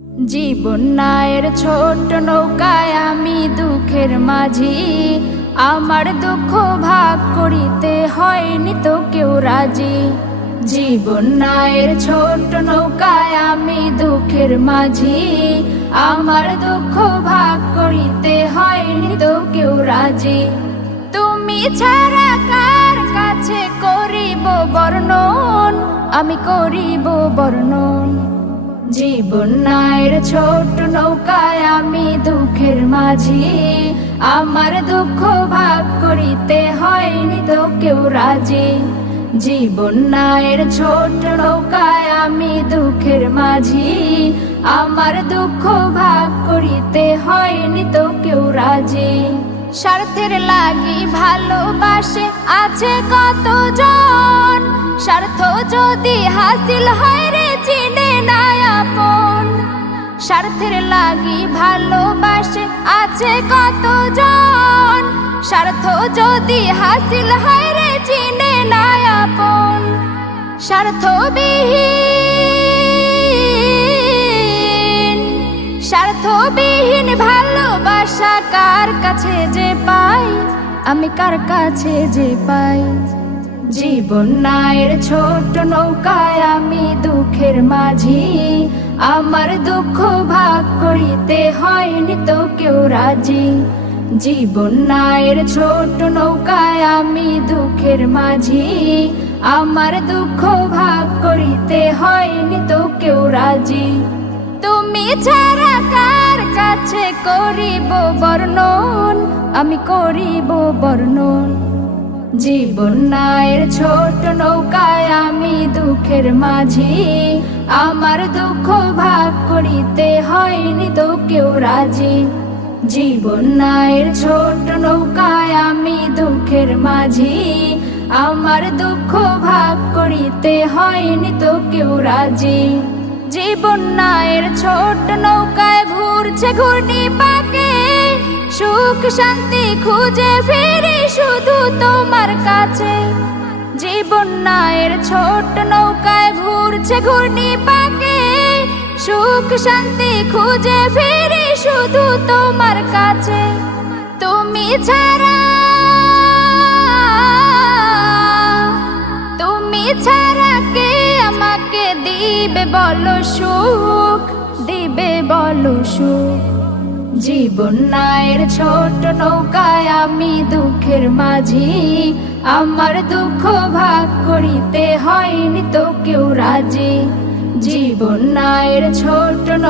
জীবন নায়ের ছোট নৌকায় আমি দুঃখের মাঝি, আমার দুঃখ ভাগ করিতে হয়নি তো কেউ রাজি। জীবন নায়ের ছোট নৌকায় আমি দুঃখের মাঝি, আমার দুঃখ ভাগ করিতে হয়নি তো কেউ রাজি। তুমি ছাড়া কার কাছে করিব বর্ণন, আমি করিব বর্ণন। জীবন নায়ের ছোট নৌকায় আমি দুঃখের মাঝি, আমার দুঃখ ভাগ করিতে হয়নি তো কেউ রাজি। জীবন নায়ের ছোট নৌকায় আমি দুঃখের মাঝি, আমার দুঃখ ভাগ করিতে হয়নি তো কেউ রাজি। স্বার্থের লাগি ভালোবাসে আছে কতজন, স্বার্থ যদি হাসিল হয় রে চিনে না আপন। স্বার্থের লাগি ভালোবাসে আছে কতজন, স্বার্থ যদি হাসিল হয় রে চিনে না আপন। স্বার্থবিহীন ভালোবাসা কার কাছে যে পাই, আমি কার কাছে যে পাই। জীবন নায়ের ছোট নৌকায় আমি দুঃখের মাঝি, আমার দুঃখ ভাগ করিতে হয়নি তো কেউ রাজি। জীবন নায়ের ছোট নৌকায় আমি দুঃখের মাঝি, আমার দুঃখ ভাগ করিতে হয়নি তো কেউ রাজি। তুমি ছাড়া কার কাছে করিব বর্ণন, আমি করিব বর্ণন। জীবন নায়ের ছোট নৌকায় আমি দুঃখের মাঝি, আমার দুঃখ ভাগ করিতে হয়নি তো কেউ রাজি। জীবন নায়ের ছোট নৌকায় আমি দুঃখের মাঝি, আমার দুঃখ ভাগ করিতে হয়নি তো কেউ রাজি। জীবন নায়ের ছোট নৌকায় ঘুরছে ঘূর্ণি পাকে, সুখ শান্তি খুঁজে ফিরি শুধু তোমার কাছে। জীবন নায়ের ছোট নৌকায় ঘুরছে ঘূর্ণি পাকে, সুখ শান্তি খুঁজে ফিরি শুধু তোমার কাছে। তুমি ছাড়া কে আমাকে দিবে বলো সুখ, দিবে বলো সুখ। জীবন নায়ের ছোট নৌকায় আমি দুঃখের মাঝি, আমার দুঃখ ভাগ করিতে হয়নি তো কেউ রাজি। জীবন নায়ের ছোট নৌকা